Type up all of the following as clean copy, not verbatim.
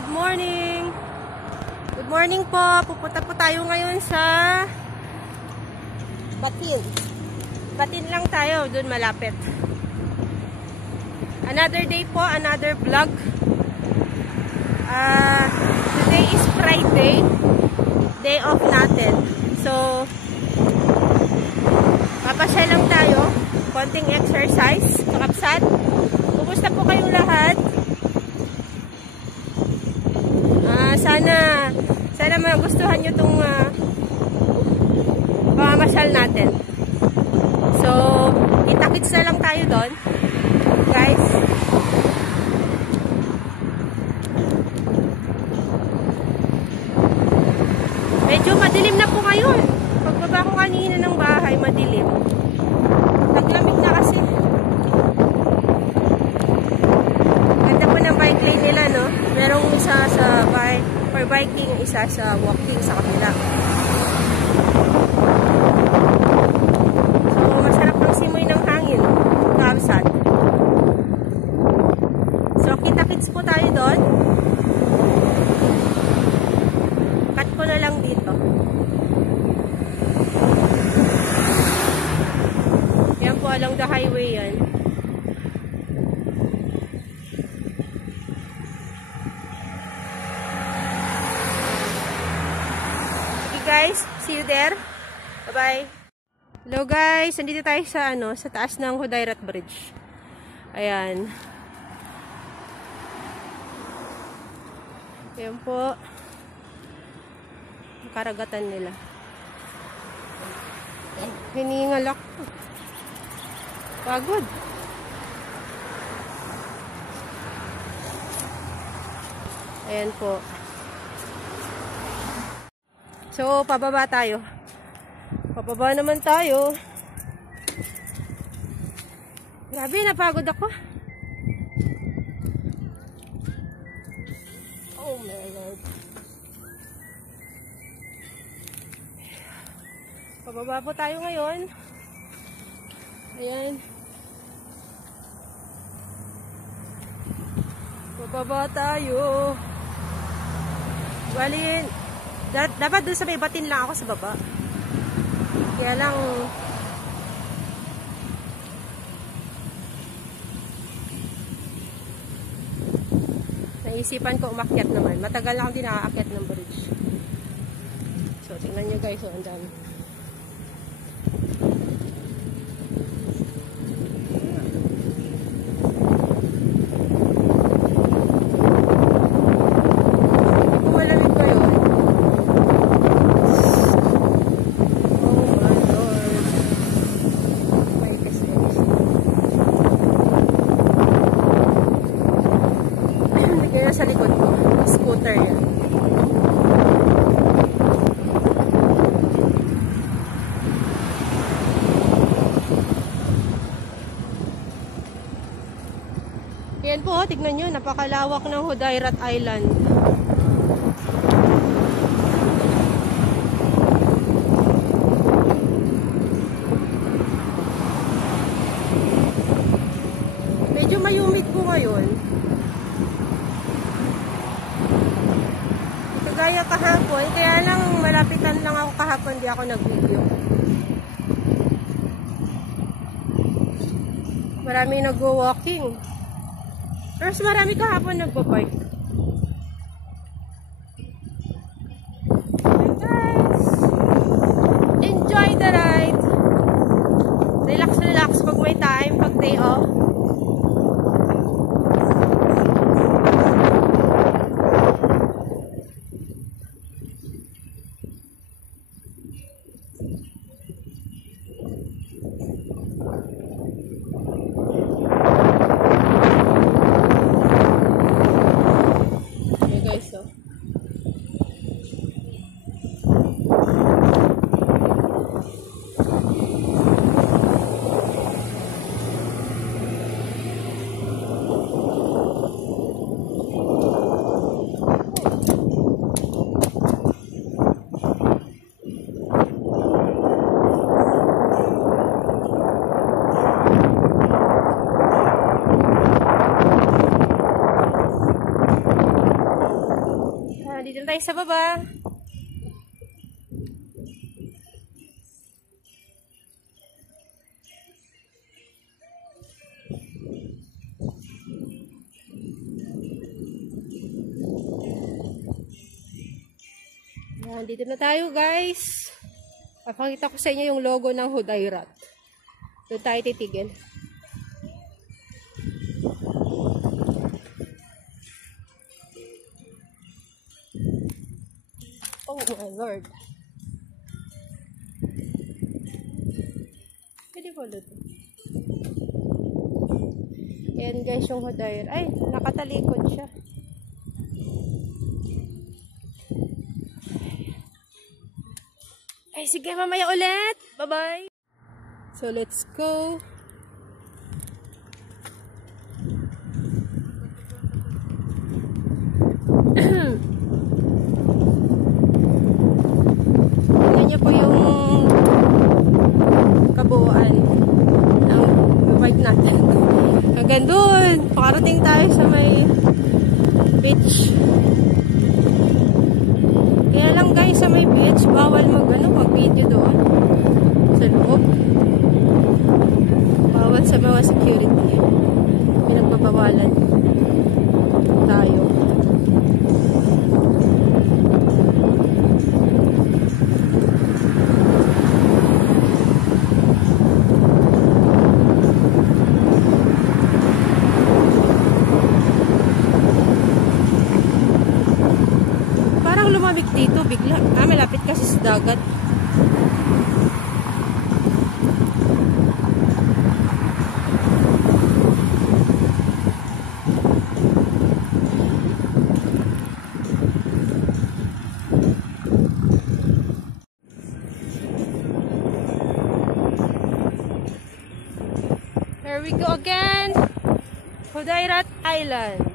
Good morning! Good morning po! Pupunta po tayo ngayon sa Batin. Batin lang tayo, dun malapit. Another day po, another vlog. Today is Friday. Day off natin. So, papasyal lang tayo. Konting exercise. Kakapsat. Kumusta po kayong lahat? Sana magustuhan nyo itong pamamasyal natin. So, kita-kits na lang tayo doon. Guys. Medyo madilim na po ngayon. Pagbaba ko kanina ng bahay, madilim. Naglamig na kasi. Ganda po ng bike lane nila, no? Merong isa sa for biking, isa sa walking sa kabila. So, masarap ng simoy ng hangin. Kapsat. So, kita-kits po tayo doon. Cut ko na lang dito. Yan po, along the highway yan. Guys, see you there. Bye-bye. Hello guys, nandito tayo sa sa taas ng Hudayrat Bridge. Ayan. Ayan po. Karagatan nila. Hiningal ako. Pagod. Ayan po. So, pababa tayo. Pababa naman tayo. Grabe, napagod ako. Oh my Lord. Pababa po tayo ngayon. Ayan. Pababa tayo. Balin. Dapat doon sa may Batin lang ako sa baba. Kaya lang naisipan ko umakyat naman. Matagal lang din nakaakyat ng bridge. So, tingnan nyo guys. So, ang dami. Sa likod ko, scooter yan. Yan po, tignan nyo, napakalawak ng Hudayrat Island. Medyo mayumid po ngayon. Kaya kahapon, kaya lang malapitan lang ako kahapon, di ako nag-video. Marami nag-walking. Pero marami kahapon nag-bike. Hi guys! Enjoy the ride! Relax, relax pag may time, pag day off. tayo sa baba. Yan, dito na tayo guys. Papakita ko sa inyo yung logo ng Hudayrat. Doon tayo titigil. Oh my Lord. Pwede po dito. Yan guys yung Hudayrat. Ay, nakatalikod siya. Ay, sige, mamaya ulit. Bye-bye. So, let's go. Tingnan niyo po yung kabuuan ng bike natin. Hanggang doon. Pakarating tayo sa may beach. Kaya lang guys, sa may beach, bawal mag-video doon. Sa loob. Bawal sa mga security. Pinagbabawalan tayo. Lumamig dito bigla. Malapit kasi sa dagat. Here we go again. Hudayrat Island.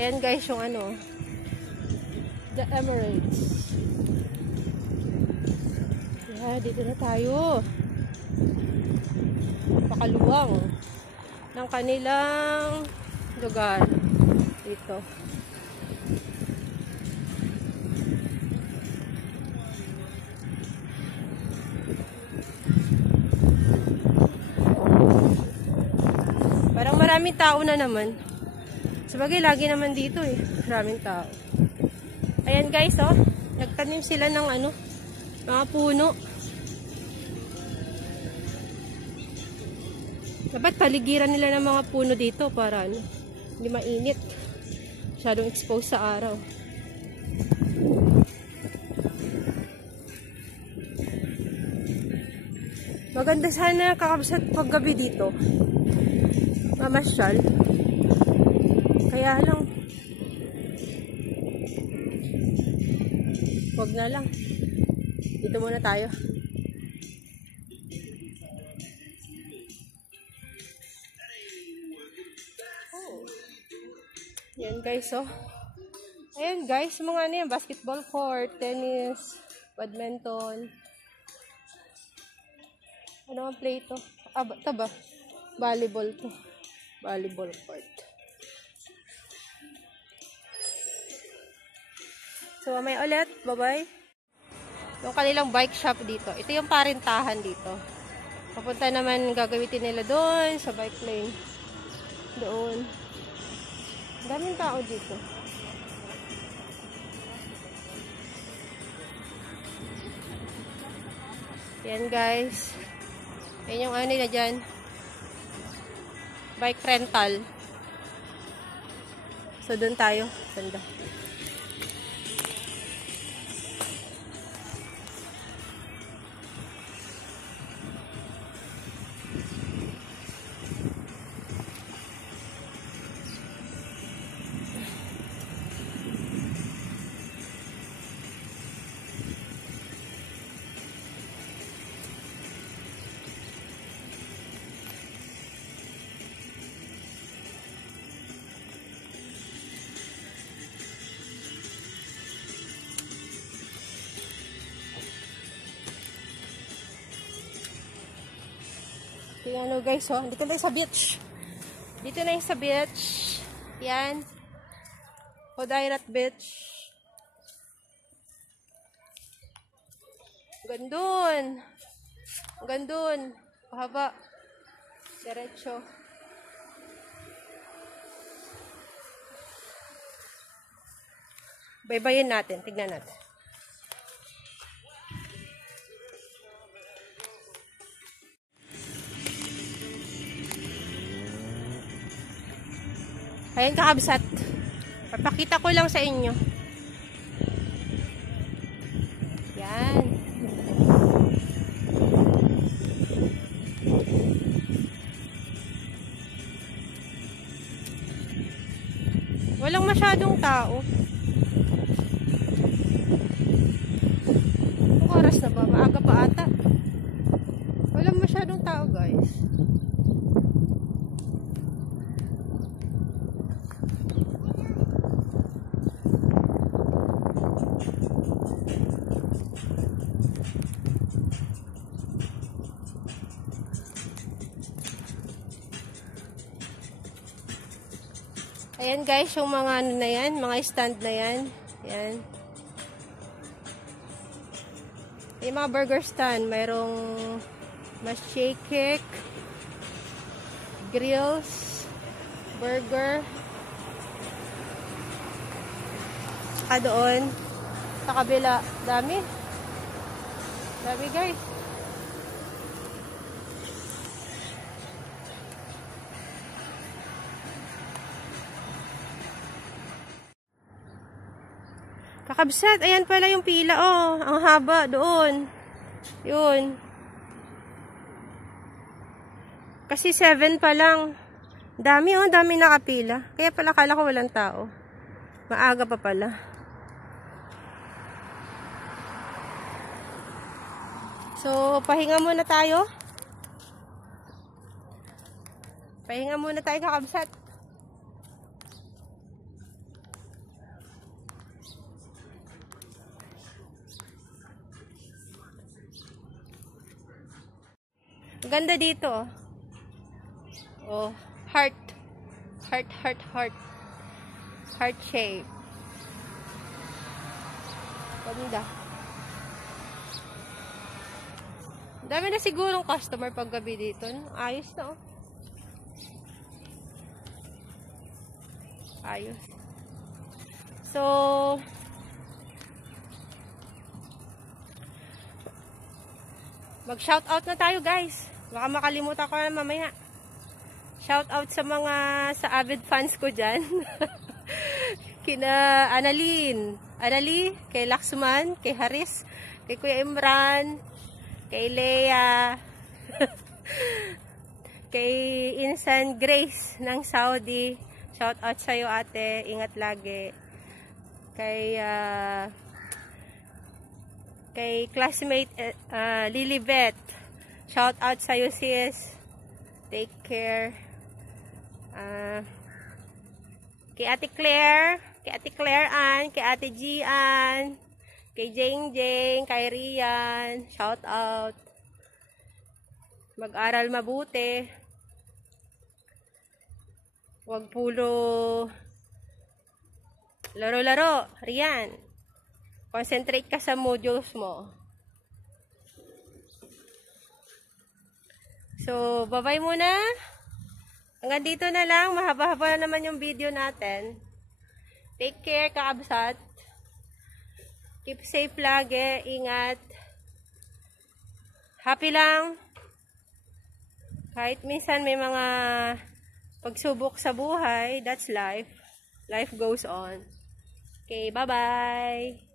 Ayan guys yung The Emirates. Yeah, dito na tayo. Pakaluwang ng kanilang lugar dito. Parang maraming tao na naman. Sabagay, lagi naman dito eh. Maraming tao. Ayan guys, oh. Nagtanim sila ng mga puno. Dapat paligiran nila ng mga puno dito para hindi mainit. Masyadong exposed sa araw. Maganda sana kakabsat paggabi dito. Mamasyal. Kaya lang, wag na lang. Dito muna tayo. Oh. Yan guys, oh. Ayan guys, mga yan, basketball court, tennis, badminton. Ano ang play to? Ito ba? Volleyball to. Volleyball court. So, may ulit. Bye-bye. Yung kanilang bike shop dito. Ito yung parintahan dito. Papunta naman gagamitin nila doon sa bike lane. Doon. Daming tao dito. Yan guys. Yan yung nila dyan. Bike rental. So, doon tayo. Ganda. Okay, ano guys, oh. Dito na yung sa beach. Dito na yung sa beach. Yan. Hodayrat Beach. Gandun. Gandun. Pahaba. Diretso. Baybayin natin. Tignan natin. Ayan, kakabsat. Papakita ko lang sa inyo. Yan. Walang masyadong tao. Anong oras na ba? Maaga pa ata. Walang masyadong tao, guys. Ayan guys, yung mga ano na yan, mga stand na yan. Ayan. Yung mga burger stand, mayroong mas shake cake, grills, burger. Saka doon, sa kabila, dami. Dami guys. Kakabsat, ayan pala yung pila, oh. Ang haba, doon. Yun. Kasi 7 pa lang. Dami, oh. Dami nakapila. Kaya pala kala ko walang tao. Maaga pa pala. So, pahinga muna tayo. Pahinga muna tayo, kakabsat. Ganda dito. Oh, heart. Heart. Heart shape. Ganda. Dami na sigurong customer pag gabi dito. Ayos na, oh. Ayos. So, mag-shoutout na tayo, guys. Baka makalimutan ko na mamaya. Shoutout sa mga avid fans ko dyan. Kina Anali, kay Laksman, kay Haris, kay Kuya Imran, kay Leia, kay Insan Grace ng Saudi. Shoutout sa'yo, ate. Ingat lagi. Kay classmate Lilibet. Shout out sa iyo, sis. Take care. Kay Ate Claire Ann, kay Ate Gian, kay Jeng, kay Rian. Shout out. Mag-aral mabuti. Huwag puro laro-laro. Rian. Concentrate ka sa modules mo. So, bye-bye muna. Hanggang dito na lang. Mahaba-haba na naman yung video natin. Take care, kakabsat. Keep safe lagi. Ingat. Happy lang. Kahit minsan may mga pagsubok sa buhay, that's life. Life goes on. Okay, bye-bye.